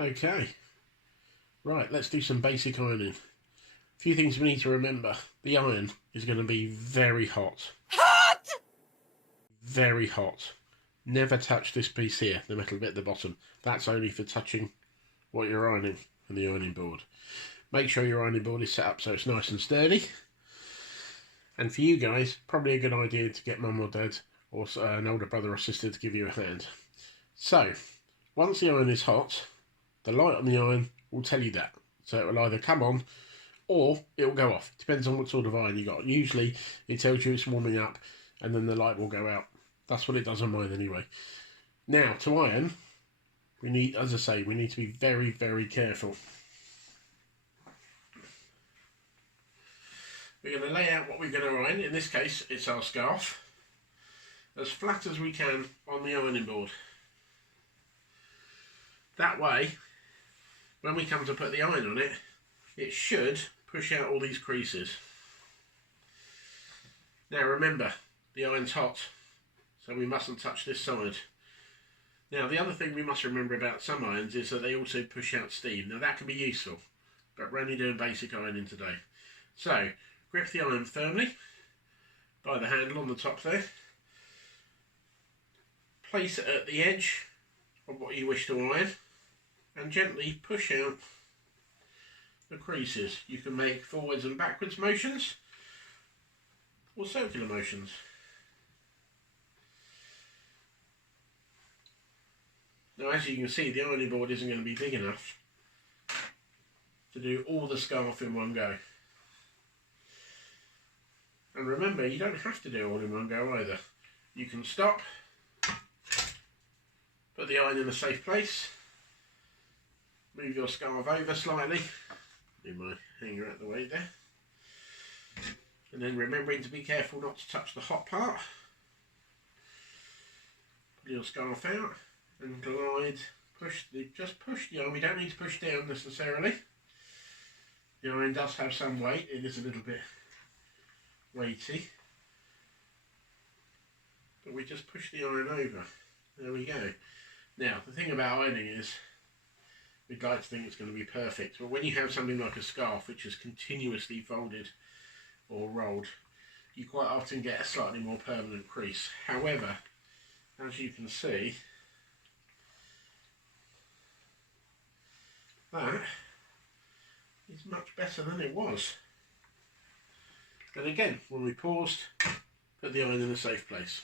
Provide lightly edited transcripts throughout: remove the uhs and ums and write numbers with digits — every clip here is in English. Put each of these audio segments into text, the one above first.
Okay, right, let's do some basic ironing. A few things we need to remember. The iron is going to be very hot. Hot! Very hot. Never touch this piece here, the metal bit at the bottom. That's only for touching what you're ironing and the ironing board. Make sure your ironing board is set up so it's nice and sturdy. And for you guys, probably a good idea to get mum or dad or an older brother or sister to give you a hand. So, once the iron is hot, the light on the iron will tell you that. So it will either come on or it will go off. Depends on what sort of iron you got. Usually it tells you it's warming up and then the light will go out. That's what it does on mine anyway. Now, to iron, we need, as I say, we need to be very, very careful. We're going to lay out what we're going to iron. In this case, it's our scarf. As flat as we can on the ironing board. That way, when we come to put the iron on it, it should push out all these creases. Now remember, the iron's hot, so we mustn't touch this side. Now the other thing we must remember about some irons is that they also push out steam. Now that can be useful, but we're only doing basic ironing today. So, grip the iron firmly by the handle on the top there. Place it at the edge of what you wish to iron and gently push out the creases. You can make forwards and backwards motions or circular motions. Now as you can see, the ironing board isn't going to be big enough to do all the scarf in one go. And remember, you don't have to do it all in one go either. You can stop, put the iron in a safe place, move your scarf over slightly, move my hanger out the way there, and then remembering to be careful not to touch the hot part. Pull your scarf out and glide, just push the iron. We don't need to push down necessarily. The iron does have some weight, it is a little bit weighty, but we just push the iron over. There we go. Now the thing about ironing is we'd like to think it's going to be perfect, but when you have something like a scarf which is continuously folded or rolled, you quite often get a slightly more permanent crease. However, as you can see, that is much better than it was. And again, when we paused, put the iron in a safe place.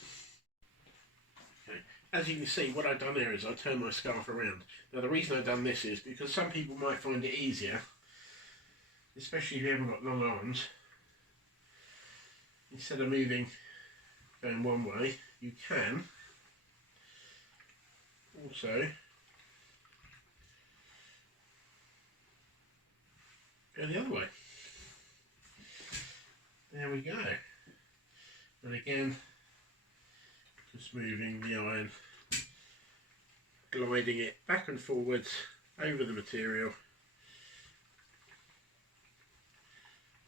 Okay. As you can see, what I've done there is I turned my scarf around. Now the reason I've done this is because some people might find it easier, especially if you haven't got long arms, instead of going one way, you can also go the other way. There we go. And again, just moving the iron, gliding it back and forwards over the material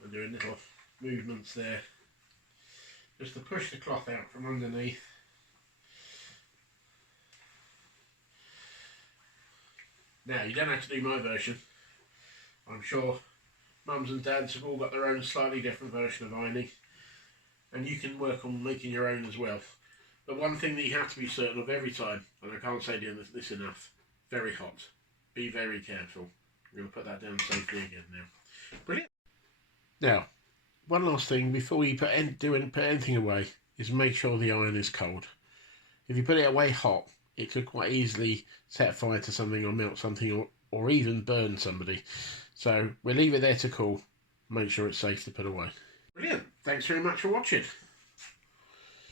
and doing little movements there just to push the cloth out from underneath. Now you don't have to do my version. I'm sure mums and dads have all got their own slightly different version of ironing, and you can work on making your own as well. But one thing that you have to be certain of every time, and I can't say this enough, very hot. Be very careful. I'm going to put that down safely again now. Brilliant. Now, one last thing before you put anything away is make sure the iron is cold. If you put it away hot, it could quite easily set fire to something or melt something or even burn somebody. So we'll leave it there to cool. Make sure it's safe to put away. Brilliant. Thanks very much for watching.